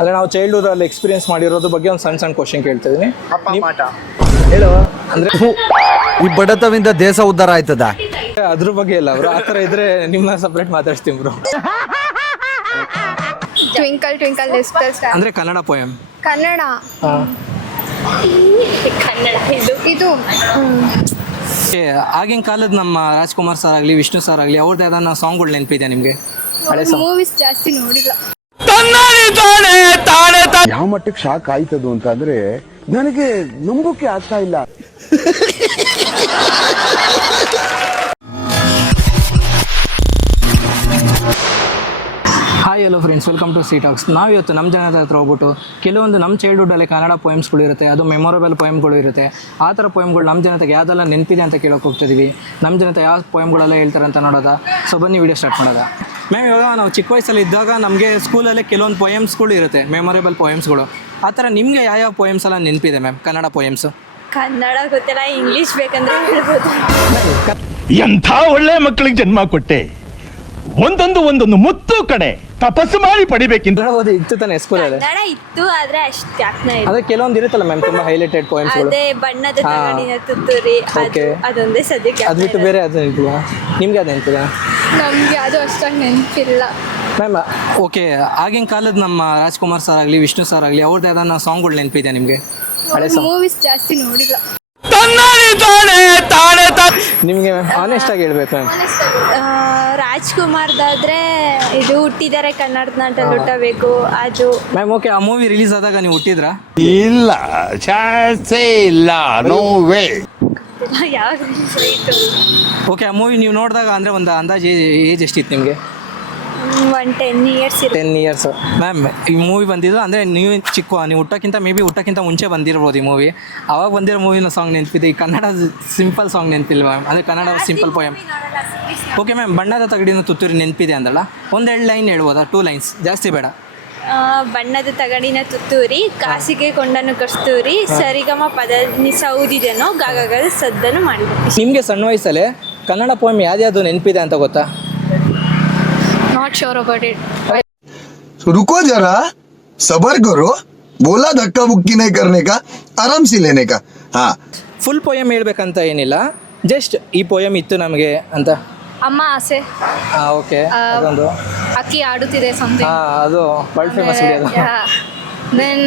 ಅಂದರೆ ನಾವು ಚೈಲ್ಡ್ಹುಡ್ಡಲ್ಲಿ ಎಕ್ಸ್ಪೀರಿಯನ್ಸ್ ಮಾಡಿರೋದ್ರ ಬಗ್ಗೆ ಒಂದು ಸಣ್ಣ ಕ್ವಶನ್ ಕೇಳ್ತಿದ್ದೀನಿ. ಹೇಳು. ಅಂದರೆ ಈ ಬಡತವಿಂದ ದೇಶ ಉದ್ಧಾರ ಆಯ್ತದ? ಅದ್ರ ಬಗ್ಗೆ ಇಲ್ಲ ಅವರು, ಆ ಥರ ಇದ್ರೆ ನಿಮ್ಮನ್ನ ಸಪ್ರೇಟ್ ಮಾತಾಡ್ಸ್ತೀನಿ bro. Twinkle twinkle little star ಅಂದರೆ ಕನ್ನಡ ಪೋಯಮ್. ಕನ್ನಡ ಇದು ಆಗಿನ ಕಾಲದ ನಮ್ಮ ರಾಜ್ಕುಮಾರ್ ಸರ್ ಆಗಲಿ ವಿಷ್ಣು ಸರ್ ಆಗಲಿ ಅವ್ರದ್ದು ಯಾವ್ದಾನ ಸಾಂಗ್ಗಳು ನೆನಪಿದೆ ನಿಮಗೆ? ಹಳೆ ಸಾಂಗ್. ಮೂವೀಸ್ ಜಾಸ್ತಿ ನೋಡಿಲ್ಲ. ಯಾವ ಮಟ್ಟಕ್ಕೆ ಶಾಕ್ ಆಯ್ತದು ಅಂತ ಅಂದ್ರೆ ನನಗೆ ನಂಬೋಕೆ ಆಗ್ತಾ ಇಲ್ಲ. Hi hello friends, welcome to C Talks. ನಾವು ಇವತ್ತು ನಮ್ಮ ಜನದ ಹತ್ರ ಹೋಗ್ಬಿಟ್ಟು ಕೆಲವೊಂದು ನಮ್ಮ ಚೈಲ್ಡ್ಹುಡ್ಡಲ್ಲಿ ಕನ್ನಡ ಪೋಯಮ್ಸ್ಗಳು ಇರುತ್ತೆ, ಅದು ಮೆಮೊರೇಬಲ್ ಪೋಯಮ್ಗಳು ಇರುತ್ತೆ. ಆ ಥರ ಪೋಯಮ್ಗಳು ನಮ್ಮ ಜನತೆಗೆ ಯಾವುದೆಲ್ಲ ನೆನಪಿದೆ ಅಂತ ಕೇಳೋಕೆ ಹೋಗ್ತಿದ್ದೀವಿ. ನಮ್ಮ ಜನತೆ ಯಾವ ಪೋಯಮ್ಗಳೆಲ್ಲ ಹೇಳ್ತಾರೆ ಅಂತ ನೋಡೋದ. ಸೊ ಬನ್ನಿ ವಿಡಿಯೋ ಸ್ಟಾರ್ಟ್ ಮಾಡೋದ. ಮ್ಯಾಮ್, ಇವಾಗ ನಾವು ಚಿಕ್ಕ ವಯಸ್ಸಲ್ಲಿ ಇದ್ದಾಗ ನಮಗೆ ಸ್ಕೂಲಲ್ಲೇ ಕೆಲವೊಂದು ಪೋಯಮ್ಸ್ಗಳು ಇರುತ್ತೆ, ಮೆಮೊರೇಬಲ್ ಪೋಯಮ್ಸ್ಗಳು. ಆ ಥರ ನಿಮಗೆ ಯಾವ ಪೋಯಮ್ಸ್ ಎಲ್ಲ ನೆನಪಿದೆ ಮ್ಯಾಮ್? ಕನ್ನಡ ಪೋಯಮ್ಸು. ಕನ್ನಡ ಗೊತ್ತಿಲ್ಲ, ಇಂಗ್ಲೀಷ್ ಬೇಕಂದ್ರೆ ಹೇಳ್ಬೋದು. ಎಂಥ ಒಳ್ಳೆ ಮಕ್ಕಳಿಗೆ ಜನ್ಮ ಕೊಟ್ಟೆ. ಒಂದೊಂದು ಮುತ್ತು ಕಡೆ ತಪಸ್ಸು ಮಾಡಿ ಪಡಿಬೇಕಿಂತ ಹೇಳ್ಬೋದು. ಇತ್ತು ತಾನೆ ಸ್ಕೂಲಲ್ಲಿ? ಕನ್ನಡ ಇತ್ತು, ಆದ್ರೆ ಅಷ್ಟು ಯಾಕೆ ಅದೇ ಕೆಲವೊಂದು ಇರುತ್ತಲ್ಲ ಮ್ಯಾಮ್, ತುಂಬ ಹೈಲೈಟೆಡ್ ಪೋಯಮ್ಸ್ಗಳು. ಅದೇ ಬಣ್ಣದ ತಗಡಿನ ತುತ್ತೂರಿ, Okay. ಅದೊಂದೇ ಸದ್ಯಕ್ಕೆ. ಅದು ಬಿಟ್ಟು ಬೇರೆ ಅದು ನೆನಪಿಲ್ಲ ನಿಮಗೆ? ಅದು ನೆನಪಿದೆ ನಮ್ಗೆ ಅದು ಅಷ್ಟೊಂದು ನೆನಪಿಲ್ಲ ಮ್ಯಾಮ್. ಓಕೆ, ಆಗಿನ ಕಾಲದ ನಮ್ಮ ರಾಜ್ಕುಮಾರ್ ಸರ್ ಆಗಲಿ ವಿಷ್ಣು ಸರ್ ಆಗಲಿ ಅವ್ರದ್ದು ಯಾವ್ದಾನ ಸಾಂಗ್ಗಳು ನೆನಪಿದೆ ನಿಮಗೆ? ಹಳೆ ಸಾಂಗ್. ಮೂವೀಸ್ ಜಾಸ್ತಿ ನೋಡಿಲ್ಲ. ನಿಮಗೆ ಮ್ಯಾಮ್ ಆನೆಸ್ಟ್ ಆಗಿ ಹೇಳ್ಬೇಕು ಮ್ಯಾಮ್. ರಾಜ್ಕುಮಾರ್ದಾದ್ರೆ ಇದು ಹುಟ್ಟಿದರೆ ಕನ್ನಡದ ನಾಟಲ್ಲಿ ಹುಟ್ಟಬೇಕು ಅದು. ಮ್ಯಾಮ್ ಓಕೆ, ಆ ಮೂವಿ ರಿಲೀಸ್ ಆದಾಗ ನೀವು ಹುಟ್ಟಿದ್ರಾ? ಇಲ್ಲ, ಚಾನ್ಸೇ ಇಲ್ಲ, ನೋ ವೇ. ಯಾವಾಗ release ಆಯ್ತು? ಓಕೆ, ಆ ಮೂವಿ ನೀವು ನೋಡಿದಾಗ ಅಂದರೆ ಒಂದು ಅಂದಾಜು ಏಜ್ ಎಷ್ಟಿತ್ತು ನಿಮಗೆ? ಒಂದು 10 years 10 years. ಮ್ಯಾಮ್, ಈ ಮೂವಿ ಬಂದಿದ್ದು ಅಂದರೆ ನೀವು ನೀವು ಹುಟ್ಟೋಕ್ಕಿಂತ ಹುಟ್ಟೋಕ್ಕಿಂತ ಮುಂಚೆ ಬಂದಿರ್ಬೋದು ಈ ಮೂವಿ. ಅವಾಗ ಬಂದಿರೋ ಮೂವಿನ ಸಾಂಗ್ ನೆನಪಿದೆ. ಈ ಕನ್ನಡ ಸಿಂಪಲ್ ಸಾಂಗ್ ನೆನಪಿಲ್ಲ ಮ್ಯಾಮ್, ಅಂದರೆ Kannada simple poem. Okay ma'am, ಬಣ್ಣದ ತಗಡಿನ ತುತ್ತೂರಿ ನೆನಪಿದೆ ಅಂದಲ್ಲ, 1-2 ಲೈನ್ ಹೇಳ್ಬೋದಾ? 2 lines, ಜಾಸ್ತಿ ಬೇಡ. ಬಣ್ಣದ ತಗಡಿನ ತುತ್ತೂರಿ, ಕಾಸಿಗೆ ಕೊಂಡನು ಕಸ್ತೂರಿ, ಸರಿಗಮ ಪದ ಸೌದಿದೆನೋ ಗಾಗದ ಸದ್ದನು ಮಾಡಿದೆ. ನಿಮಗೆ ಸಣ್ಣ ವಯಸ್ಸಲ್ಲೇ ಕನ್ನಡ ಪೋಯಮ್ ಯಾವ್ದು ನೆನಪಿದೆ ಅಂತ ಗೊತ್ತಾ? Not sure about it. रुको जरा, सबर करो. बोला धक्का बुक्की नहीं करने का, आराम से लेने का. हाँ, ಫುಲ್ ಪೋಯಮ್ ಹೇಳ್ಬೇಕಂತ ಏನಿಲ್ಲ, ಜಸ್ಟ್ ಈ ಪೋಯಮ್ ಇತ್ತು ನಮಗೆ ಅಂತ. ಅಮ್ಮ ಆಸೆ, ಓಕೆ, ಅದೊಂದು. ಅಕ್ಕಿ ಆಡುತ್ತಿದೆ ಸಮಥಿಂಗ್. ಅದು ವರ್ಲ್ಡ್ ಫೇಮಸ್ ಇದೆ ಅದು. ದೆನ್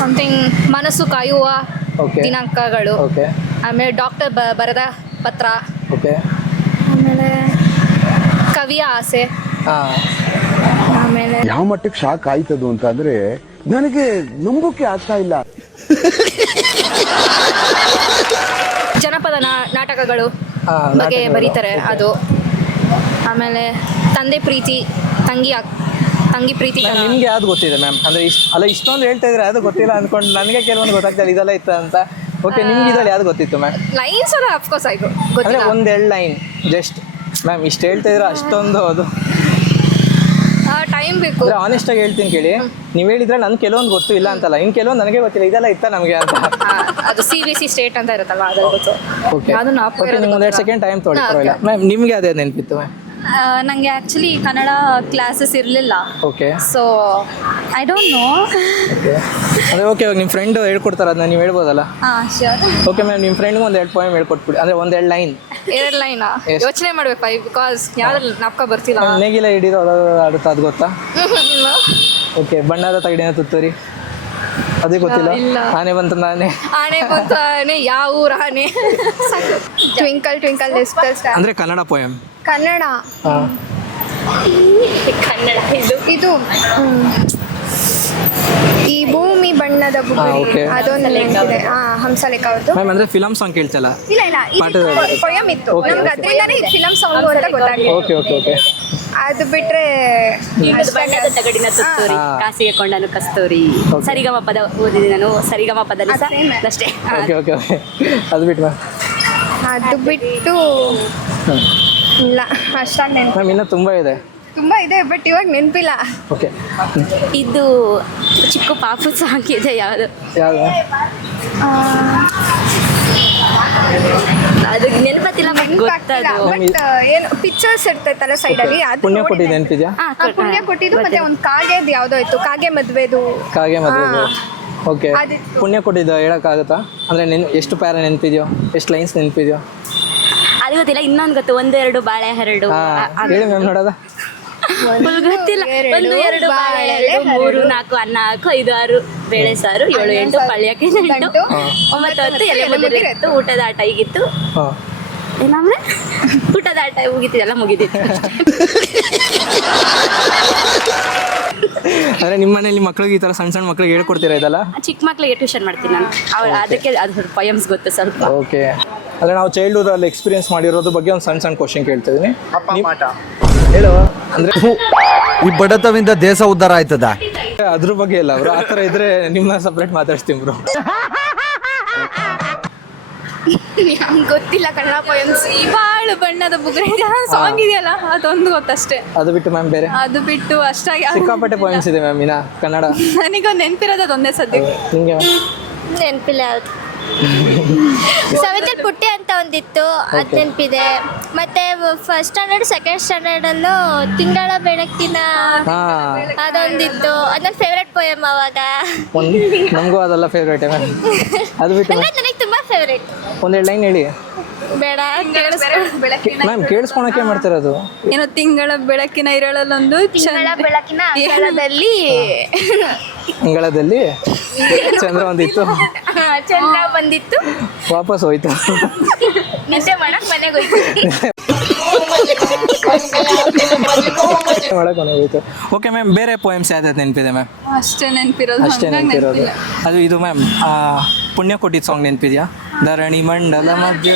ಸಮಥಿಂಗ್ ಮನಸ್ಸು ಕಾಯುವ Okay. ದಿನಾಂಕಗಳು. ಓಕೆ ಆಮೇಲೆ ಡಾಕ್ಟರ್ ಬರೆದ ಪತ್ರ. ಓಕೆ ಆಮೇಲೆ ಕವಿಯ ಆಸೆ. ಹಾಂ. ಆಮೇಲೆ ಯಾವ ಮಟ್ಟಕ್ಕೆ ಶಾಕ್ ಆಯ್ತದು ಅಂತ ಅಂದ್ರೆ ನನಗೆ ನಂಬೋಕೆ ಆಗ್ತಾ ಇಲ್ಲ. ಜನಪದ ನಾಟಕಗಳು ಹಾಂ, ಬಗ್ಗೆ ನಾಟಕಗಳು. ಬರೀತಾರೆ Okay. ಅದು. ಆಮೇಲೆ ತಂದೆ ಪ್ರೀತಿ, ತಂಗಿ ಪ್ರೀತಿ. ನಿಮ್ಗೆ ಯಾವ್ದು ಗೊತ್ತಿದೆ ಮ್ಯಾಮ್? ಅಂದರೆ ಇಷ್ಟೊಂದು ಹೇಳ್ತಾ ಇದ್ರೆ ಅದು ಗೊತ್ತಿಲ್ಲ ಅಂದ್ಕೊಂಡು ನನಗೆ ಕೆಲವೊಂದು ಗೊತ್ತಾಗ್ತದೆ ಇದೆಲ್ಲ ಇತ್ತು ಅಂತ. ಓಕೆ, ನಿಮ್ಗೆ ಇದ್ರಲ್ಲಿ ಯಾವ್ದು ಗೊತ್ತಿತ್ತು ಮ್ಯಾಮ್? ಲೈನ್ಸ್ ಎಲ್ಲ ಅಫ್ಕೋರ್ಸ್ ಆಯ್ತು ಅಂದರೆ ಗೊತ್ತಿಲ್ಲ. 1-2 ಲೈನ್ ಜಸ್ಟ್. ಮ್ಯಾಮ್ ಇಷ್ಟು ಹೇಳ್ತಾ ಇದ್ರೆ ಅಷ್ಟೊಂದು ಅದು ಟೈಮ್ ಬೇಕು. ಅಂದರೆ ಆನೆಸ್ಟಾಗಿ ಹೇಳ್ತೀನಿ ಕೇಳಿ, ನೀವು ಹೇಳಿದ್ರೆ ನನ್ಗೆ ಕೆಲವೊಂದು ಗೊತ್ತು ಇಲ್ಲ ಅಂತಲ್ಲ, ಇನ್ನು ಕೆಲವೊಂದು ನನಗೆ ಗೊತ್ತಿಲ್ಲ ಇದೆಲ್ಲ ಇತ್ತ ನಮಗೆ ಅಂತ. ಅದು CBC ಸ್ಟೇಟ್ ಅಂತ ಇರುತ್ತಲ್ಲ, ಅದ್ರಲ್ಲಿ ಗೊತ್ತು. ಓಕೆ ಅದನ್ನ ಓಕೆ, ನಿಮ್ಗೆ 1-2 ಸೆಕೆಂಡ್ ಟೈಮ್ ತೊಗೊಳ್ಳಿ, ಹಾ, ಪರವಾಗಿಲ್ಲ. ಮ್ಯಾಮ್ ನಿಮಗೆ ಅದೇ ನೆನಪಿತ್ತು ಮ್ಯಾಮ್? ನನಗೆ ಆ್ಯಕ್ಚುಲಿ ಕನ್ನಡ ಕ್ಲಾಸಸ್ ಇರಲಿಲ್ಲ, okay so I don't know. Okay ಅದೇ ಓಕೆ, ಇವಾಗ ನಿಮ್ಮ ಫ್ರೆಂಡು ಹೇಳ್ಕೊಡ್ತಾರೆ, ಅದನ್ನ ನೀವು ಹೇಳ್ಬೋದಲ್ಲ? ಹಾಂ ಶ್ಯೂರ್. ಓಕೆ ಮ್ಯಾಮ್, ನಿಮ್ಮ ಫ್ರೆಂಡ್ಗೆ 1-2 ಪೋಯಮ್ ಹೇಳ್ಕೊಟ್ಬಿಡಿ, ಅಂದರೆ 1-2 ಲೈನ್. 2 ಲೈನಾ? Yes. ಯೋಚನೆ ಮಾಡ್ಬೇಕು ಬಿಕಾಸ್ ಯಾವ್ದ್ರಲ್ಲಿ ನಾಪ್ಕ ಬರ್ತಿಲ್ಲ. ನೇಗಿಲ ಹಿಡಿದು ಆಡುತ್ತಾ, ಅದು ಗೊತ್ತಾ? ಓಕೆ, ಬಣ್ಣದ ತಗಡಿನ ತುತ್ತೂರಿ, ಅದೇ ಗೊತ್ತಿಲ್ಲ? ಇಲ್ಲ. ಆನೆ ಬಂತು ನಾನೇ. ಆನೆ ಬಂತು ಆನೆ, ಯಾವ ಊರ ಆನೆ? Twinkle twinkle little star. ಅಂದರೆ ಕನ್ನಡ ಪೋಯಮ್. ಕನ್ನಡ ಹಾಂ. ಕನ್ನಡ ಇದು ಈ ಭೂಮಿ ಬಣ್ಣದ ಬುಗುರಿ, okay. ಅದೊಂದು ನೆನಪಿದೆ. ಹಂಸಲೇಖ ಅವ್ರದ್ದು. ಮ್ಯಾಮ್ ಅಂದರೆ ಫಿಲಮ್ ಸಾಂಗ್ ಕೇಳ್ತಲ್ಲ? ಇಲ್ಲ ಪಾಠದಲ್ಲಿ. ಪೊಯಮ್ ಇತ್ತು Okay, ನಮ್ಗೆ, okay. ಅದರಿಂದಾನೇ ಇದು ಫಿಲಮ್ ಸಾಂಗ್ ಅಂತ ಗೊತ್ತಾಗಿದೆ. Okay okay okay. ಅದು ಬಿಟ್ರೆ ಬಣ್ಣದ ತಗಡಿನ ತುತ್ತೂರಿ, ಹಾ. ಕಾಸಿಗೆ ಕೊಂಡನು ಕಸ್ತೂರಿ, Okay. ಸರಿಗಮ ಪದ ಓದಿದೆ ನಾನು, ಸರಿಗಮ ಪದಲ್ಲಿ ಅದ್ same. ಅಷ್ಟೇ. ಓಕೆ ಓಕೆ ಓಕೆ, ಅದು ಬಿಟ್ಟು ಮ್ಯಾಮ್? ಅದು ಬಿಟ್ಟು ಇಲ್ಲ, ಅಷ್ಟಾಗಿ ನೆನಪು. ಮ್ಯಾಮ್ ಇನ್ನೂ ತುಂಬ ಇದೆ. ತುಂಬಾ ಇದೆ, ಬಟ್ ಇವಾಗ ನೆನಪಿಲ್ಲ. ಓಕೆ, ಇದು ಚಿಕ್ಕ ಪಾಪು ಸಾಂಗ್ ಇದೆ, ಯಾವುದು? ಯಾವುದು? ಅದು ನೆನಪತ್ತಿಲ್ಲ ಬಟ್ ಗೊತ್ತದು. ಬಟ್ ಏನು ಪಿಕ್ಚರ್ಸ್ ಇರ್ತೈತಲ್ಲ ಸೈಡ್ ಅಲ್ಲಿ ಅದು ಪುಣ್ಯ ಕೊಟ್ಟಿದ್ದು ನೆನಪಿದ್ಯಾ? ಪುಣ್ಯ ಕೊಟ್ಟಿದ್ದು ಮತ್ತೆ ಒಂದು ಕಾಗೆದು ಯಾವ್ದೋ ಇತ್ತು, ಕಾಗೆ ಮದ್ವೆದು. ಕಾಗೆ ಮದುವೆ. ಓಕೆ, ಅದಿತ್ತು. ಪುಣ್ಯ ಕೊಟ್ಟಿದ್ದು ಹೇಳೋಕ್ಕಾಗುತ್ತಾ? ಅಂದರೆ ಎಷ್ಟು ಪ್ಯಾರ ನೆನಪಿದೆಯೋ, ಎಷ್ಟು ಲೈನ್ಸ್ ನೆನಪಿದೆಯೋ? ಅದು ಗೊತ್ತಿಲ್ಲ. ಇನ್ನೊಂದು ಗೊತ್ತು, 1 2 ಬಾಳೆ ಹರಡು. ಹೇಳಿ ಮ್ಯಾಮ್ ನೋಡೋದ. ಫುಲ್ ಗೊತ್ತಿಲ್ಲ. 1 2 ಬಾಳೆ ಹರಡು, 3 4 ಅನ್ನ ಹಾಕು, 5 6 ಬೇಳೆ ಸಾರು, 7 8 ಪಳ್ಯಕ್ಕೆ 8 9 10 ಎಲೆ ಮುದ್ದೆ ಇತ್ತು, ಊಟದ ಆಟ ಹೀಗಿತ್ತು. ಹಾಂ, ಏನಂದ್ರೆ ಊಟದ ಆಟ ಮುಗಿತಿದೆಲ್ಲ ಮುಗಿದಿತ್ತು. ಅಂದರೆ ನಿಮ್ಮ ಮನೇಲಿ ಮಕ್ಳಿಗೆ ಈ ಥರ ಸಣ್ಣ ಸಣ್ಣ ಮಕ್ಳಿಗೆ ಹೇಳ್ಕೊಡ್ತೀರಾ ಇದೆಲ್ಲ? ಚಿಕ್ಕ ಮಕ್ಳಿಗೆ ಟ್ಯೂಷನ್ ಮಾಡ್ತೀನಿ ನಾನು. ಅದಕ್ಕೆ ಅದು ಪೊಯಮ್ಸ್ ಗೊತ್ತು ಸ್ವಲ್ಪ. ಓಕೆ, ಅಂದರೆ ನಾವು ಚೈಲ್ಡ್ಹುಡಲ್ಲಿ ಎಕ್ಸ್ಪೀರಿಯನ್ಸ್ ಮಾಡಿರೋದ್ರ ಬಗ್ಗೆ ಒಂದು ಸಣ್ಣ ಸಣ್ಣ ಕ್ವಶನ್ ಕೇಳ್ತಿದ್ದೀನಿ. ಹೇಳು. ಅಂದರೆ ಈ ಬಡತವಿಂದ ದೇಶ ಉದ್ಧಾರ ಆಯ್ತದ? ಅದ್ರ ಬಗ್ಗೆ ಇಲ್ಲ ಅವರು, ಆ ಥರ ಇದ್ರೆ ನಿಮ್ಮ ಸಪ್ರೇಟ್ ಮಾತಾಡ್ಸ್ತೀನಿ ಬ್ರೋ. ನಮ್ಗೆ ಗೊತ್ತಿಲ್ಲ ಕನ್ನಡ ಪೊಯಮ್ಸ್. ಬಾಳು ಬಣ್ಣದ ಬುಗ್ರೆ ಸಾಂಗ್ ಇದೆಯಲ್ಲ, ಅದೊಂದು ಗೊತ್ತಷ್ಟೇ. ಅದು ಬಿಟ್ಟು ಮ್ಯಾಮ್ ಬೇರೆ ಅದು ಬಿಟ್ಟು ಅಷ್ಟಾಗಿ ಸಿಕ್ಕಾಪಟ್ಟೆ ಪೊಯಮ್ಸ್ ಇದೆ ಮ್ಯಾಮ್ ಇನ್ನ ಕನ್ನಡ. ನನಗೊಂದು ನೆನಪಿರೋದು ಅದೊಂದೇ ಸದ್ಯ. ನಿಮಗೆ ನೆನಪಿಲ್ಲ ಯಾವ್ದು. ಸವಿತಲ್ ಪುಟ್ಟಿ ಅಂತ ಒಂದಿತ್ತು, ಅದು ನೆನಪಿದೆ. ಮತ್ತೆ ಫಸ್ಟ್ ಸ್ಟ್ಯಾಂಡರ್ಡ್ ಸೆಕೆಂಡ್ ಸ್ಟ್ಯಾಂಡರ್ಡಲ್ಲೂ ತಿಂಗಳ ಬೆಳಕಿನ ಹಾಂ, ಅದೊಂದಿತ್ತು. ಅದು ನನ್ನ ಫೇವ್ರೆಟ್ ಪೊಯಮ್ ಅವಾಗ. ಒಂದು ನಮಗೂ ಅದೆಲ್ಲ ಫೇವ್ರೇಟ್ ಮ್ಯಾಮ್. ಅದು ಬಿಟ್ಟು ನನಗೆ ತುಂಬಾ ಫೇವ್ರೆಟ್. ಒಂದೆರಡು ಲೈನ್ ಹೇಳಿ ಬೇಡ, ಮ್ಯಾಮ್. ಕೇಳಿಸ್ಕೊಳಕ್ಕೆ ಮಾಡ್ತಿರೋದು. ಏನೋ ತಿಂಗಳ ಬೆಳಕಿನ ಇರಳಲ್ಲೊಂದು ತಿಂಗಳ ಬೆಳಕಿನ ಅಂಗಳದಲ್ಲಿ ಅಂಗಳದಲ್ಲಿ ಚಂದ್ರ ಒಂದಿತ್ತು, ಚಂದ್ರ ಬಂದಿತ್ತು, ವಾಪಸ್ ಹೋಯ್ತು. ನಿದ್ದೆ ಮಾಡಕ್ ಮನೆಗೆ ಹೋಯ್ತು. ಒಳಗೆ ಹೋಯ್ತು. ಓಕೆ ಮ್ಯಾಮ್, ಬೇರೆ ಪೋಯಮ್ಸ್ ಯಾವ್ದು ನೆನಪಿದೆ ಮ್ಯಾಮ್? ಅಷ್ಟೇ ನೆನಪಿರೋದು. ಅಷ್ಟೇ ನೆನಪಿರೋದು. ಅದು ಇದು ಮ್ಯಾಮ್, ಪುಣ್ಯ ಕೊಟ್ಟಿದ್ದು ಸಾಂಗ್ ನೆನಪಿದ್ಯಾ? ಧರಣಿ ಮಂಡಲ ಮಧ್ಯ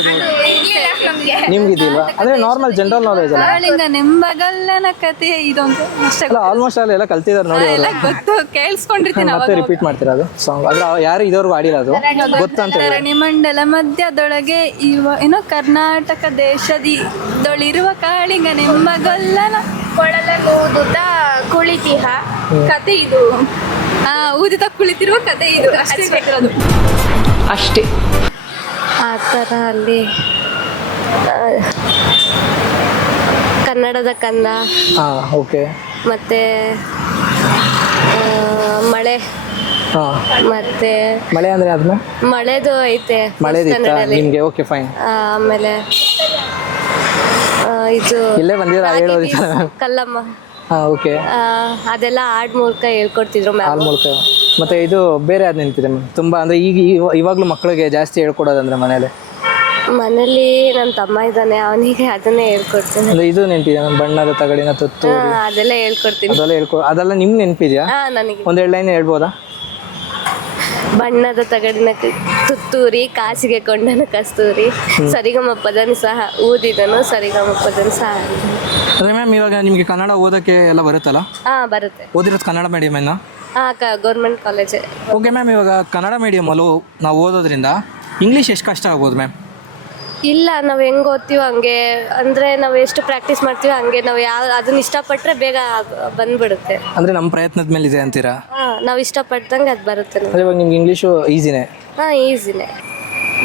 ನಿಮ್ಗಿದಿಲ್ವಾ? ಅಂದರೆ ನಾರ್ಮಲ್ ಜನರಲ್ ನಾಲೆಜ್ ಅಲ್ಲ? ಕಾಳಿಂಗ ನೆಂಬಗಲ್ಲನ ಕಥೆ ಇದೊಂದು ಅಷ್ಟೇ. ಅಲ್ಲ, ಆಲ್ಮೋಸ್ಟ್ ಎಲ್ಲ ಕಲ್ತಿದ್ದಾರೆ ನೋಡಿ ಅವರು. ಎಲ್ಲ ಗೊತ್ತು, ಕೇಳಿಸ್ಕೊಂಡಿರ್ತೀನಿ. ಮತ್ತೆ ರಿಪೀಟ್ ಮಾಡ್ತೀರಾ ಅದು ಸಾಂಗ್? ಅಂದ್ರೆ ಯಾರು ಇದುವರೆಗೂ ಆಡಿಲ್ಲ, ಅದು ಗೊತ್ತಂತ ಹೇಳಿ. ಧರಣಿ ಮಂಡಲ ಮಧ್ಯದೊಳಗೆ ಏನೋ ಕರ್ನಾಟಕ ದೇಶದೊಳಿರುವ ಕಾಳಿಂಗ ನೆಂಬಗಲ್ಲನ ಕೊಳಲೂದುತ್ತ ಕುಳಿತಿಹ ಕತೆ ಇದು. ಊದಿತ ಕುಳಿತಿರುವ ಕತೆ ಇದು. ಅಷ್ಟೇ ಗೊತ್ತಿರೋದು. ಅಷ್ಟೇ. ಆ ಥರ ಅಲ್ಲಿ ಕನ್ನಡದ ಕಂದ. ಹಾಂ, ಓಕೆ. ಮತ್ತೆ ಮಳೆ. ಹಾಂ, ಮತ್ತೆ ಮಳೆ ಅಂದರೆ ಅದನ್ನ ಮಳೆದು ಐತೆ ಮಳೆದಿತ್ತ ನಿಮಗೆ? Okay, fine. ಆಮೇಲೆ ಇದು ಇಲ್ಲೇ ಬಂದಿರ ಹೇಳೋದಿಲ್ಲ. ಕಲ್ಲಮ್ಮ. ಹಾಂ, ಓಕೆ. ಅದೆಲ್ಲ ಹಾಡ್ ಮೂಲಕ ಹೇಳ್ಕೊಡ್ತಿದ್ರು ಹಾಲ್ ಮ್ಯಾಮ್. ಮೂಲಕ. ಮತ್ತೆ ಇದು ಬೇರೆ ಅದು ನೆನಪಿದೆ ಮ್ಯಾಮ್ ತುಂಬ? ಅಂದರೆ ಇವಾಗಲೂ ಮಕ್ಕಳಿಗೆ ಜಾಸ್ತಿ ಹೇಳ್ಕೊಡೋದಂದ್ರೆ ಮನೇಲಿ ಮನೇಲಿ ನನ್ನ ತಮ್ಮ ಇದ್ದಾನೆ, ಅವನಿಗೆ ಅದನ್ನೇ ಹೇಳ್ಕೊಡ್ತೀನಿ. ಅಂದರೆ ಇದು ನೆನಪಿದೆ ಮ್ಯಾಮ್, ಬಣ್ಣದ ತಗಡಿನ ತುತ್ತು, ಅದೆಲ್ಲ ಹೇಳ್ಕೊಡ್ತೀನಿ. ಅದೆಲ್ಲ ನಿಮ್ಗೆ ನೆನಪಿದೆಯಾ? ನನಗೆ ಒಂದೆರಡು ಲೈನ್ ಹೇಳ್ಬೋದಾ? ಬಣ್ಣದ ತಗಡಿನ ತುತ್ತೂರಿ, ಕಾಸಿಗೆ ಕೊಂಡನು ಕಸ್ತೂರಿ, ಸರಿಗಮಪ್ಪದನು ಸಹ ಊದಿದನು, ಸರಿಗಮಪ್ಪದನು ಸಹ. ಅಂದರೆ ಮ್ಯಾಮ್, ಇವಾಗ ನಿಮಗೆ ಕನ್ನಡ ಓದೋಕ್ಕೆ ಎಲ್ಲ ಬರುತ್ತಲ್ಲ? ಬರುತ್ತೆ. ಓದಿರೋದು ಕನ್ನಡ ಮೀಡಿಯಮನ್ನ? Government college. ಓಕೆ ಮ್ಯಾಮ್, ಇವಾಗ ಕನ್ನಡ ಮೀಡಿಯಮಲ್ಲೂ ನಾವು ಓದೋದ್ರಿಂದ ಇಂಗ್ಲೀಷ್ ಎಷ್ಟು ಕಷ್ಟ ಆಗ್ಬೋದು ಮ್ಯಾಮ್? ಇಲ್ಲ, ನಾವು ಹೆಂಗೆ ಓದ್ತೀವೋ ಹಂಗೆ, ಅಂದರೆ ನಾವು ಎಷ್ಟು ಪ್ರಾಕ್ಟೀಸ್ ಮಾಡ್ತೀವೋ ಹಂಗೆ. ನಾವು ಅದನ್ನ ಇಷ್ಟಪಟ್ಟರೆ ಬೇಗ ಬಂದ್ಬಿಡುತ್ತೆ. ಅಂದರೆ ನಮ್ಮ ಪ್ರಯತ್ನದ ಮೇಲೆ ಇದೆ ಅಂತೀರಾ? ನಾವು ಇಷ್ಟಪಟ್ಟಂಗೆ ಅದು ಬರುತ್ತೆ. ಅಂದರೆ ಇವಾಗ ನಿಮ್ಗೆ ಇಂಗ್ಲೀಷು ಈಸಿನೇ? ಈಸಿನೇ.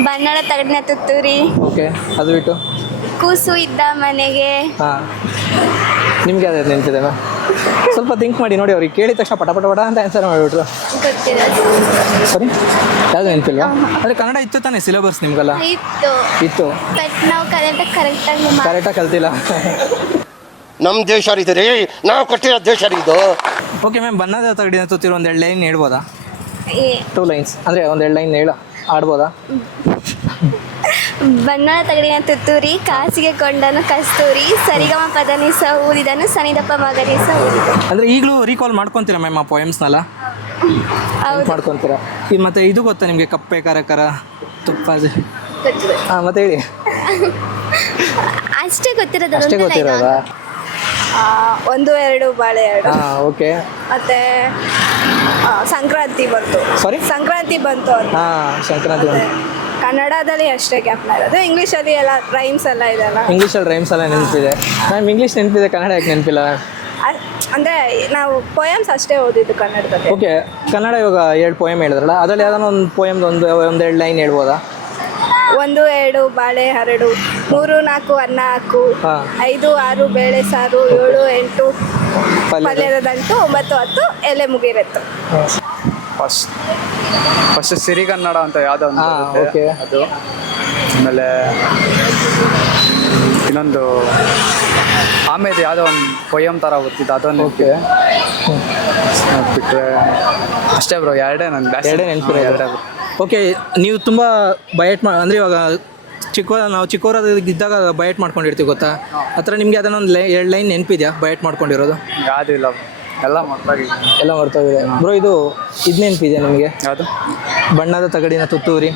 ಬಣ್ಣದ ತಗಡಿನ ತುತ್ತೂರಿ. ಓಕೆ, ಅದು ಬಿಟ್ಟು ಕೂಸು ಇದ್ದ ಮನೆಗೆ. ಹಾಂ, ನಿಮ್ಗೆ ಯಾವ್ದು ನೆನಪಿದೆ ಮ್ಯಾಮ್? ಸ್ವಲ್ಪ ಥಿಂಕ್ ಮಾಡಿ ನೋಡಿ, ಅವ್ರಿಗೆ ಕೇಳಿದ ತಕ್ಷಣ ಪಟ ಅಂತ ಆನ್ಸರ್ ಮಾಡಿಬಿಟ್ರು. ಸರಿ, ಯಾವುದು ನೆನಪಿಲ್ವಾ? ಅಂದರೆ ಕನ್ನಡ ಇತ್ತು ತಾನೇ ಸಿಲೆಬಸ್ ನಿಮ್ಗೆಲ್ಲ? ಇತ್ತು. ನಾವು ಕರೆಕ್ಟಾಗಿ ಕಲ್ತಿಲ್ಲ. ನಮ್ಮ ದೇಶ ಇದೆ ರೀ, ನಾವು ಕೊಟ್ಟಿರೋ ದೇಶ ಇದು. ಓಕೆ ಮ್ಯಾಮ್, ಬಣ್ಣದ ತಗಡಿನ ತುತ್ತಿರೋ ಒಂದೆರಡು ಲೈನ್ ಹೇಳ್ಬೋದಾ? 2 ಲೈನ್ಸ್ ಅಂದರೆ ಒಂದೆರಡು ಲೈನ್ ಆಡ್ಬೋದಾ? ಬಣ್ಣದ ತಗಡಿನ ತುತ್ತೂರಿ, ಕಾಸಿಗೆ ಕೊಂಡನು ಕಸ್ತೂರಿ, ಸರಿಗಮ ಪದನಿಸ ಊದಿದನು, ಸನಿದಪ್ಪ ಮಗನಿಸ ಊದಿದನು. ಅಂದರೆ ಈಗಲೂ ರೀಕಾಲ್ ಮಾಡ್ಕೊತೀರಾ ಮ್ಯಾಮ್ ಆ ಪೊಯಮ್ಸ್ನೆಲ್ಲ? ಮಾಡ್ಕೊತೀರಾ? ಈಗ ಮತ್ತೆ ಇದು ಗೊತ್ತಾ ನಿಮಗೆ, ಕಪ್ಪೆ ಕರಕರ ತುಪ್ಪ? ಹಾಂ, ಮತ್ತೆ ಹೇಳಿ. ಅಷ್ಟೇ ಗೊತ್ತಿರೋದು. ಅಷ್ಟೇ ಗೊತ್ತಿರೋದಾ? 1 2 ಬಾಳೆ ಹರಡು. ಹಾಂ, ಓಕೆ. ಮತ್ತೆ ಸಂಕ್ರಾಂತಿ ಬಂತು. ಸಾರಿ, ಸಂಕ್ರಾಂತಿ ಬಂತು ಅಂತ. ಹಾಂ, ಸಂಕ್ರಾಂತಿ ಬಂತು. ಕನ್ನಡದಲ್ಲಿ ಅಷ್ಟೇ ಜ್ಞಾಪನ ಇರೋದು. ಇಂಗ್ಲೀಷಲ್ಲಿ ಎಲ್ಲ ರೈಮ್ಸ್ ಎಲ್ಲ ಇದೆಲ್ಲ. ಇಂಗ್ಲೀಷಲ್ಲಿ ರೈಮ್ಸ್ ಎಲ್ಲ ನೆನಪಿದೆ ಮ್ಯಾಮ್. ಇಂಗ್ಲೀಷ್ ನೆನಪಿದೆ, ಕನ್ನಡ ಯಾಕೆ ನೆನಪಿಲ್ಲ? ಅಂದರೆ ನಾವು ಪೊಯಮ್ಸ್ ಅಷ್ಟೇ ಓದಿದ್ದು ಕನ್ನಡದಲ್ಲಿ. ಓಕೆ, ಕನ್ನಡ ಇವಾಗ 2 ಪೊಯಮ್ ಹೇಳಿದ್ರಲ್ಲ, ಅದರಲ್ಲಿ ಯಾವ್ದಾನ ಒಂದು ಪೊಯಮ್ದು ಒಂದೆರಡು ಲೈನ್ ಹೇಳ್ಬೋದಾ? 1 2 ಬಾಳೆ ಹರಡು, 3 4 ಅನ್ನ ಹಾಕು, 5 6 ಬೇಳೆ ಸಾರು, 7 8 ಪಲ್ಯದ ದಂಟು, 9 10 ಎಲೆ ಮುಗಿರತ್ತು. ಫಸ್ಟ್ ಸಿರಿಗನ್ನಡ ಅಂತ ಯಾವುದೋ ಒಂದು ಬರುತ್ತೆ, ಅದು. ಆಮೇಲೆ ಇನ್ನೊಂದು ಆಮೇಲೆ ಯಾವುದೋ ಒಂದು ಪೊಯಮ್ ಥರ ಗೊತ್ತಿತ್ತು, ಅದೊಂದು. ಬಿಟ್ಟರೆ ಅಷ್ಟೇ ಬ್ರೋ, ಎರಡೇ ನೆನಪಿರೋ. ಓಕೆ, ನೀವು ತುಂಬ ಬಯಟ್ ಅಂದರೆ ಇವಾಗ ನಾವು ಚಿಕ್ಕವರಾಗಿದ್ದಾಗ ಬಯಟ್ ಮಾಡ್ಕೊಂಡಿರ್ತೀವಿ ಗೊತ್ತಾ, ಆ ಥರ ನಿಮಗೆ ಅದನ್ನೊಂದು 2 ಲೈನ್ ನೆನಪಿದೆಯಾ ಬಯಟ್ ಮಾಡ್ಕೊಂಡಿರೋದು? ಯಾವುದೂ ಇಲ್ಲ, ಎಲ್ಲ ಮರ್ತೋಗಿದೆ ಬ್ರೋ. ಇದು ನೆನಪಿದೆಯಾ ನಿಮಗೆ? ಯಾವುದು? ಬಣ್ಣದ ತಗಡಿನ ತುತ್ತೂರಿ.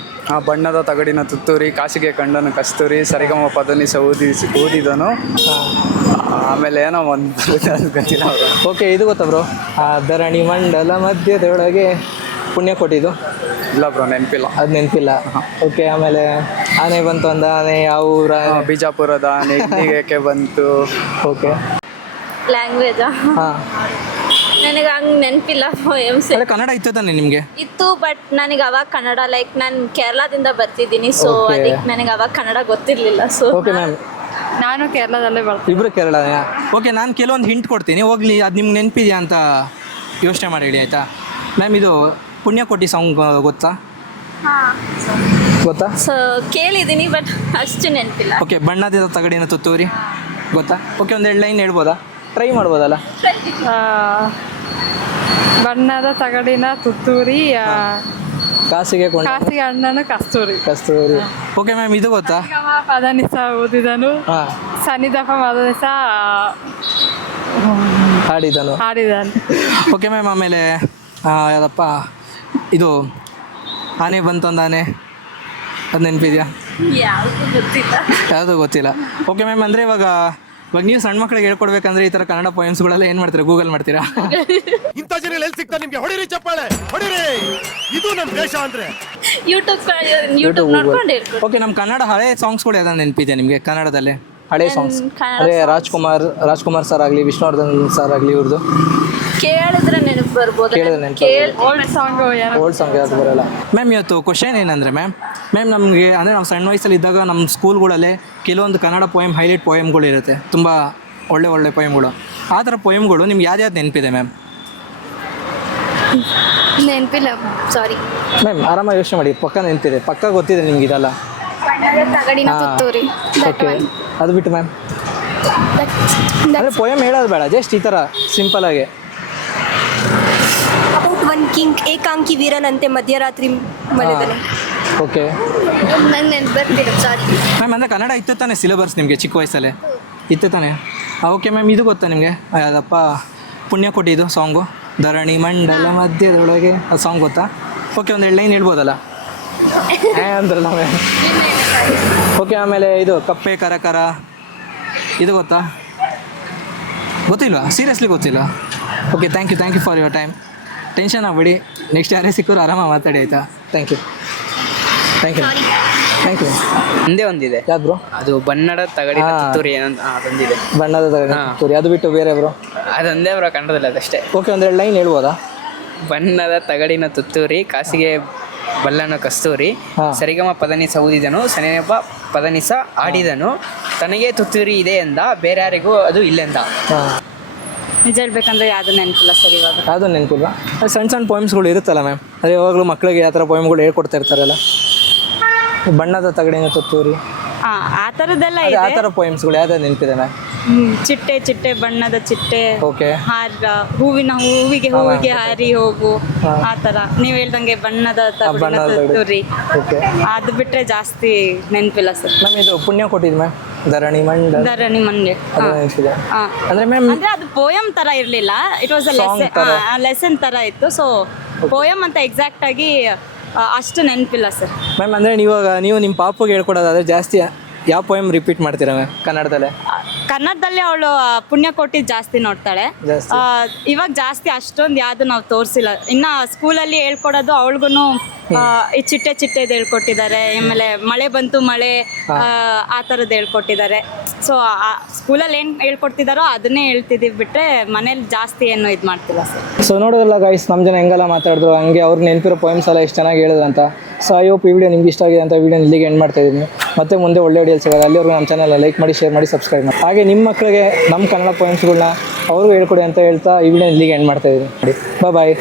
ಬಣ್ಣದ ತಗಡಿನ ತುತ್ತೂರಿ, ಕಾಸಿಗೆ ಕಂಡನು ಕಸ್ತೂರಿ, ಸರಿಗಮ ಪದನಿಸ ಊದಿದನು. ಆಮೇಲೆ ಏನೋ ಒಂದು ಗೊತ್ತಿಲ್ಲ. ಓಕೆ, ಇದು ಗೊತ್ತಾ ಬ್ರೋ? ಧರಣಿ ಮಂಡಲ ಮಧ್ಯದೊಳಗೆ ಪುಣ್ಯ ಕೊಟ್ಟಿದ್ದು. ಇಲ್ಲ ಬ್ರೋ, ನೆನಪಿಲ್ಲ. ಅದು ನೆನಪಿಲ್ಲ. ಓಕೆ, ಆಮೇಲೆ ಆನೆ ಬಂತು ಅಂದ ಆನೆ ಯಾವ ಊರ? ಬಿಜಾಪುರದ ಆನೆ ಇಲ್ಲಿಗೆ ಬಂತು. ಓಕೆ, ಲ್ಯಾಂಗ್ವೇಜಾ? ಹಾಂ, ನನಗೆ ಹಂಗೆ ನೆನಪಿಲ್ಲ. ಪೋಯಮ್ಸ್ ಕನ್ನಡ ಇತ್ತು ತಾನೆ ನಿಮಗೆ? ಇತ್ತು, ಬಟ್ ನನಗೆ ಅವಾಗ ಕನ್ನಡ ನಾನು ಕೇರಳದಿಂದ ಬರ್ತಿದ್ದೀನಿ, ಸೊ ಅದಕ್ಕೆ ನನಗೆ ಅವಾಗ ಕನ್ನಡ ಗೊತ್ತಿರಲಿಲ್ಲ. ಸೊ ಓಕೆ ಮ್ಯಾಮ್, ನಾನು ಕೇರಳದಲ್ಲೇ ಬರ್ತೀನಿ. ಇಬ್ಬರು ಕೇರಳ. ಓಕೆ, ನಾನು ಕೆಲವೊಂದು ಹಿಂಟ್ ಕೊಡ್ತೀನಿ, ಹೋಗ್ಲಿ ಅದು ನಿಮ್ಗೆ ನೆನಪಿದೆಯಾ ಅಂತ ಯೋಚನೆ ಮಾಡಿ ಹೇಳಿ, ಆಯಿತಾ ಮ್ಯಾಮ್? ಇದು ಪುಣ್ಯಕೋಟಿ ಸಾಂಗ್ ಗೊತ್ತಾ? ಸೊ ಕೇಳಿದ್ದೀನಿ, ಬಟ್ ಅಷ್ಟು ನೆನಪಿಲ್ಲ. ಓಕೆ, ಬಣ್ಣದ ತಗಡಿನ ತುತ್ತೂರಿ ಗೊತ್ತಾ? ಓಕೆ, ಒಂದು 2 ಲೈನ್ ಹೇಳ್ಬೋದಾ? ಟ್ರೈ ಮಾಡ್ಬೋದಲ್ಲ? ಬಣ್ಣದ ತಗಡಿನ ತುತ್ತೂರಿ, ಕಾಸಿಗೆ ಅಣ್ಣನು ಕಸ್ತೂರಿ. ಓಕೆ ಮ್ಯಾಮ್, ಇದು ಗೊತ್ತಾ? ಪದನಿಸ ಓದಿದನು, ಹಾಂ, ಸನ್ನಿಧಪ ಪದನಿಸ ಹಾಡಿದನು. ಓಕೆ ಮ್ಯಾಮ್, ಆಮೇಲೆ ಯಾವುದಪ್ಪ ಇದು ಆನೆ ಬಂತೊಂದು ಆನೆ, ಅದು ನೆನಪಿದೆಯಾ? ಯಾವುದು ಗೊತ್ತಿಲ್ಲ. ಓಕೆ ಮ್ಯಾಮ್, ಅಂದರೆ ಇವಾಗ ನೀವು ಸಣ್ಣ ಮಕ್ಕಳಿಗೆ ಹೇಳ್ಕೊಡ್ಬೇಕಂದ್ರೆ ಈ ಥರ ಕನ್ನಡ ಪೊಯಮ್ಸ್ಗಳೆಲ್ಲ ಏನು ಮಾಡ್ತೀರಾ? ಗೂಗಲ್ ಮಾಡ್ತೀರಾ? ಇಂಥ ಜನ ಎಲ್ಲಿ ಸಿಗ್ತಾರೆ ನಿಮ್ಗೆ? ಹೊಡಿರಿ ಚಪ್ಪಾಳೆ, ಹೊಡಿರಿ. ಇದು ನಮ್ಮ ದೇಶ ಅಂದ್ರೆ. ಯೂಟ್ಯೂಬ್ ನೋಡ್ಕೊಂಡು ಹೇಳ್ಕೊಡ್ತೀನಿ. ಓಕೆ, ನಮ್ಮ ಕನ್ನಡ ಹಳೆ ಸಾಂಗ್ಸ್ಗಳು ಯಾವ್ದು ನೆನಪಿದೆ ನಿಮಗೆ? ಕನ್ನಡದಲ್ಲಿ ಹಳೆ ಸಾಂಗ್ಸ್ ಅಂದರೆ ರಾಜ್ಕುಮಾರ್ ಸರ್ ಆಗಲಿ, ವಿಷ್ಣುವರ್ಧನ್ ಸರ್ ಆಗಲಿ, ಇವ್ರದ್ದು ಕೇಳಿದ್ರೆ ನೆನಪು ಬರ್ಬೋದು. ಓಲ್ಡ್ ಸಾಂಗ್ ಯಾವುದು ಬರೋಲ್ಲ. ಮ್ಯಾಮ್, ಇವತ್ತು ಕ್ವಶನ್ ಏನಂದರೆ ಮ್ಯಾಮ್ ನಮಗೆ ಅಂದರೆ ನಾವು ಸಣ್ಣ ವಯಸ್ಸಲ್ಲಿ ಇದ್ದಾಗ ನಮ್ಮ ಸ್ಕೂಲ್ಗಳಲ್ಲೇ ಕೆಲವೊಂದು ಕನ್ನಡ ಪೊಯಮ್, ಹೈಲೈಟ್ ಪೊಯಮ್ಗಳು ಇರುತ್ತೆ, ತುಂಬ ಒಳ್ಳೆ ಪೊಯಮ್ಗಳು. ಆ ಥರ ಪೊಯಮ್ಗಳು ನಿಮ್ಗೆ ಯಾವ್ದು ನೆನಪಿದೆ ಮ್ಯಾಮ್? ನೆನಪಿಲ್ಲ, ಸಾರಿ ಮ್ಯಾಮ್. ಆರಾಮಾಗಿ ಯೋಚನೆ ಮಾಡಿ, ಪಕ್ಕ ನೆನಪಿದೆ, ಪಕ್ಕ ಗೊತ್ತಿದೆ ನಿಮ್ಗೆ ಇದೆಲ್ಲ. ತಗಡಿನ ತುತ್ತೂರಿ. ಓಕೆ, ಅದು ಬಿಟ್ಟು ಮ್ಯಾಮ್ ಅಂದರೆ ಪೊಯಮ್ ಹೇಳೋದು ಬೇಡ, ಜಸ್ಟ್ ಈ ಥರ ಸಿಂಪಲಾಗಿ. ಒನ್ ಕಿಂಗ್ ಏಕಾಂಕಿ ವೀರನಂತೆ ಮಧ್ಯರಾತ್ರಿ ಮಳೆದನು. ಓಕೆ ನಂಗೆ ನೆನಪು ಬರ್ತಿಲ್ಲ, ಸಾರಿ ಮ್ಯಾಮ್. ಅಂದರೆ ಕನ್ನಡ ಇತ್ತು ತಾನೆ ಸಿಲೆಬಸ್ ನಿಮಗೆ ಚಿಕ್ಕ ವಯಸ್ಸಲ್ಲೇ? ಇತ್ತು ತಾನೆ? ಓಕೆ ಮ್ಯಾಮ್, ಇದು ಗೊತ್ತಾ ನಿಮಗೆ? ಯಾವುದಪ್ಪ ಪುಣ್ಯಕೋಟಿ ಇದು ಸಾಂಗು, ಧರಣಿ ಮಂಡಲ ಮಧ್ಯದೊಳಗೆ, ಅದು ಸಾಂಗ್ ಗೊತ್ತಾ? ಓಕೆ, ಒಂದು 2 ಲೈನ್ ಹೇಳ್ಬೋದಲ್ಲ? ಅಂದ್ರಲ್ಲ ಮ್ಯಾಮ್. ಓಕೆ, ಆಮೇಲೆ ಇದು ಕಪ್ಪೆ ಕರ ಇದು ಗೊತ್ತಾ? ಗೊತ್ತಿಲ್ವಾ? ಸೀರಿಯಸ್ಲಿ ಗೊತ್ತಿಲ್ಲ? Okay, thank you for your time. Tension ಆಗಬೇಡಿ, ನೆಕ್ಸ್ಟ್ ಯಾರೇ ಸಿಕ್ಕರು ಆರಾಮಾಗಿ ಮಾತಾಡಿ, ಆಯಿತಾ? Thank you. ಒಂದೇ ಒಂದಿದೆ. ಯಾವ್ದು ಬ್ರೋ? ಅದು ಬಣ್ಣದ ತಗಡಿನ ತುತ್ತೂರಿ ಏನಂತ ಅದೊಂದಿದೆ. ಬಣ್ಣದ ತಗಡಿನ ತುತ್ತೂರಿ, ಅದು ಬಿಟ್ಟು ಬೇರೆ ಬ್ರೋ? ಅದೊಂದೇ ಬ್ರೋ, ಕನ್ನಡದಲ್ಲಿ ಅದಷ್ಟೇ. ಓಕೆ, ಒಂದು 2 ಲೈನ್ ಹೇಳ್ಬೋದಾ? ಬಣ್ಣದ ತಗಡಿನ ತುತ್ತೂರಿ, ಕಾಸಿಗೆ ಬಲ್ಲನು ಕಸ್ತೂರಿ, ಸರಿಗಮ ಪದನಿಸ ಊದಿದನು, ಸನಿನಪ ಪದನಿಸ ಆಡಿದನು, ತನಗೆ ತುತ್ತೂರಿ ಇದೆ ಎಂದ, ಬೇರೆ ಯಾರಿಗೂ ಅದು ಇಲ್ಲೆಂದ. ನಿಜ ಹೇಳ್ಬೇಕಂದ್ರೆ ಯಾವುದು ನೆನಪಿಲ್ಲ ಸರ್ ಇವಾಗ. ಯಾವುದು ನೆನಪಿಲ್ಲ? ಸಣ್ಣ ಪೊಯಮ್ಸ್ಗಳು ಇರುತ್ತಲ್ಲ ಮ್ಯಾಮ್, ಅದು ಯಾವಾಗಲೂ ಮಕ್ಕಳಿಗೆ ಯಾವ ಥರ ಪೊಯಮ್ಗಳು ಹೇಳ್ಕೊಡ್ತಾ ಇರ್ತಾರಲ್ಲ, ಬಣ್ಣದ ತಗಡಿನ ತುತ್ತೂರಿ, ಆ ಥರದ್ದೆಲ್ಲ ಇದೆ. ಆ ಥರ ಪೊಯಮ್ಸ್ಗಳು ಯಾವ್ದು ನೆನಪಿದೆ ಮ್ಯಾಮ್? ಚಿಟ್ಟೆ ಬಣ್ಣದ ಚಿಟ್ಟೆ, ಓಕೆ, ಹೂವಿಗೆ ಹಾರಿ ಹೋಗು, ಆ ಥರ ನೀವು ಹೇಳ್ದಂಗೆ ಬಣ್ಣದ ತುತ್ತೂರಿ. ಓಕೆ, ಅದು ಬಿಟ್ಟರೆ ಜಾಸ್ತಿ ನೆನಪಿಲ್ಲ ಸರ್. ಮ್ಯಾಮ್, ಇದು ಪುಣ್ಯ ಕೊಟ್ಟಿದ್ದು ಮ್ಯಾಮ್, ಧರಣಿ ಮಂಡೆ ಅಂದರೆ ಮ್ಯಾಮ್, ಅಂದರೆ ಅದು ಪೋಯಮ್ ಥರ ಇರಲಿಲ್ಲ, ಇಟ್ ವಾಸ್ ಅ ಲೆಸನ್ ಥರ ಇತ್ತು. ಸೊ ಪೋಯಮ್ ಅಂತ ಎಕ್ಸಾಕ್ಟ್ ಆಗಿ ಅಷ್ಟು ನೆನಪಿಲ್ಲ ಸರ್. ಮ್ಯಾಮ್, ಅಂದರೆ ನೀವು ನಿಮ್ಮ ಪಾಪಗೆ ಹೇಳ್ಕೊಡೋದಾದ್ರೆ ಜಾಸ್ತಿ ಯಾವ ಪೋಯಮ್ ರಿಪೀಟ್ ಮಾಡ್ತೀರಾ ಮ್ಯಾಮ್ ಕನ್ನಡದಲ್ಲಿ? ಅವಳು ಪುಣ್ಯಕೋಟಿ ಜಾಸ್ತಿ ನೋಡ್ತಾಳೆ. ಇವಾಗ ಜಾಸ್ತಿ ಅಷ್ಟೊಂದು ಯಾವುದು ನಾವು ತೋರಿಸಿಲ್ಲ. ಇನ್ನು ಸ್ಕೂಲಲ್ಲಿ ಹೇಳ್ಕೊಡೋದು ಅವಳಿಗೂ ಈ ಚಿಟ್ಟೆದು ಹೇಳ್ಕೊಟ್ಟಿದ್ದಾರೆ, ಆಮೇಲೆ ಮಳೆ ಬಂತು ಮಳೆ ಆ ಥರದ್ದು ಹೇಳ್ಕೊಟ್ಟಿದ್ದಾರೆ. ಸೊ ಸ್ಕೂಲಲ್ಲಿ ಏನು ಹೇಳ್ಕೊಡ್ತಿದ್ದಾರೋ ಅದನ್ನೇ ಹೇಳ್ತಿದ್ದೀವಿ ಬಿಟ್ಟರೆ ಮನೇಲಿ ಜಾಸ್ತಿ ಏನು ಇದು ಮಾಡ್ತಿಲ್ಲ ಸರ್. ಸೊ ನೋಡೋದಲ್ಲ ಗೈಸ್, ನಮ್ಮ ಜನ ಹೆಂಗೆಲ್ಲ ಮಾತಾಡಿದ್ರು, ಹಂಗೆ ಅವ್ರು ನೆನಪಿರೋ ಪೋಯಮ್ಸ್ ಎಲ್ಲ ಎಷ್ಟು ಚೆನ್ನಾಗಿ ಹೇಳಿದ್ರು ಅಂತ. ಸೊ ಐ ಹೋಪ್ ಈ ವಿಡಿಯೋ ನಿಮ್ಗೆ ಇಷ್ಟ ಆಗಿದೆ ಅಂತ ವಿಡಿಯೋ ಇಲ್ಲಿಗೆ ಎಂಡ್ ಮಾಡ್ತಾ ಇದ್ದೀನಿ. ಮತ್ತೆ ಮುಂದೆ ಒಳ್ಳೆ ವಿಡಿಯೋಲಿ ಸಿಗೋದು. ಅಲ್ಲಿವರೆಗೂ ನಮ್ಮ ಚಾನಲ್ನ ಲೈಕ್ ಮಾಡಿ, ಶೇರ್ ಮಾಡಿ, ಸಬ್ಸ್ಕ್ರೈಬ್ ಮಾಡಿ. ಹಾಗೆ ನಿಮ್ಮ ಮಕ್ಕಳಿಗೆ ನಮ್ಮ ಕನ್ನಡ ಪೋಯಮ್ಸ್ಗಳನ್ನ ಅವ್ರಿಗೂ ಹೇಳ್ಕೊಡಿ ಅಂತ ಹೇಳ್ತಾ ಈ ವಿಡಿಯೋ ಇಲ್ಲಿಗೆ ಎಂಡ್ ಮಾಡ್ತಾ ಇದ್ದೀನಿ. ಬಾಯ್.